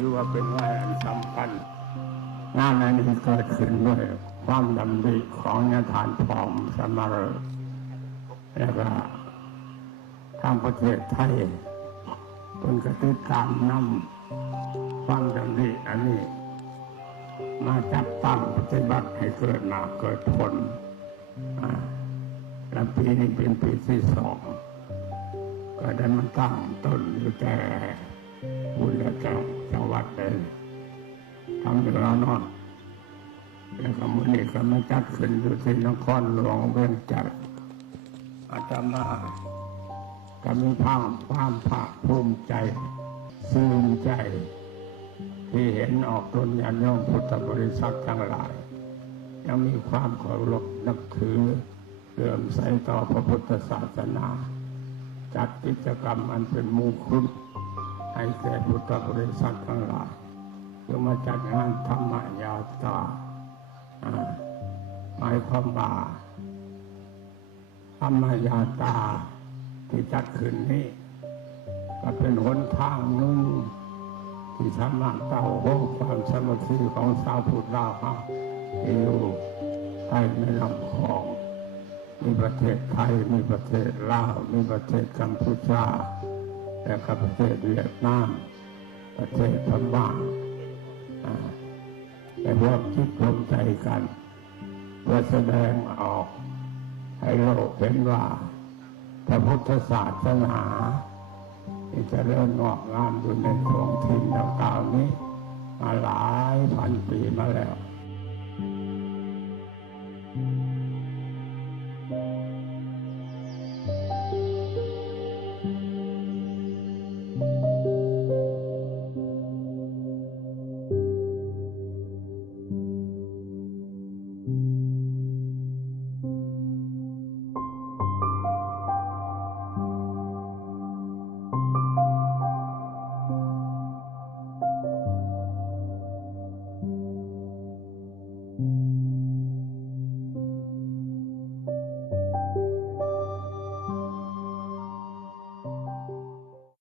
ถือว่าเป็นงานอันสำคัญงานอันนี้เกิดขึ้นด้วยความดำริของญาติานพร้อมสมรและก็ทางประเทศไทยเป็นกติกามนำความดำริอันนี้มาจับตั้งปฏิบัติให้เกิดมาเกิดผลและปีนี้เป็นปีที่2ก็ได้มันตั้งต้นอยู่แต่บุญและจังหวัดเลยทำอยู่แล้วนอนแล้วก็มื้อนี้ก็มาจัดขึ้นอยู่ที่นครหลวงเวียงจันทร์อาตมาก็มีความภาคภูมิใจซื่นใจที่เห็นออกตนญาติโยมพุทธบริษัททั้งหลายยังมีความเคารพนับถือเลื่อมใสต่อพระพุทธศาสนาจัดกิจกรรมอันเป็นมงคลให้แก่พุทธบริษัททั้งหลายเพื่อมาจัดงานธรรมยาตราหมายความว่าธรรมยาตราที่จัดขึ้นนี้ก็เป็นหนทางหนึ่งที่สามารถเต่าห้องความสามัคคีของชาวพุทธเราที่อยู่ใต้แม่น้ำคลองมีประเทศไทยมีประเทศลาวมีประเทศกัมพูชาและก็ประเทศเวียดนามประเทศพม่าแต่ร่วมคิดร่วมใจกันเพื่อแสดงออกให้โลกเห็นว่าพระพุทธศาสนาที่จะเริ่มงอกงามอยู่ในท้องถิ่นต่างๆนี้มาหลายพันปีมาแล้ว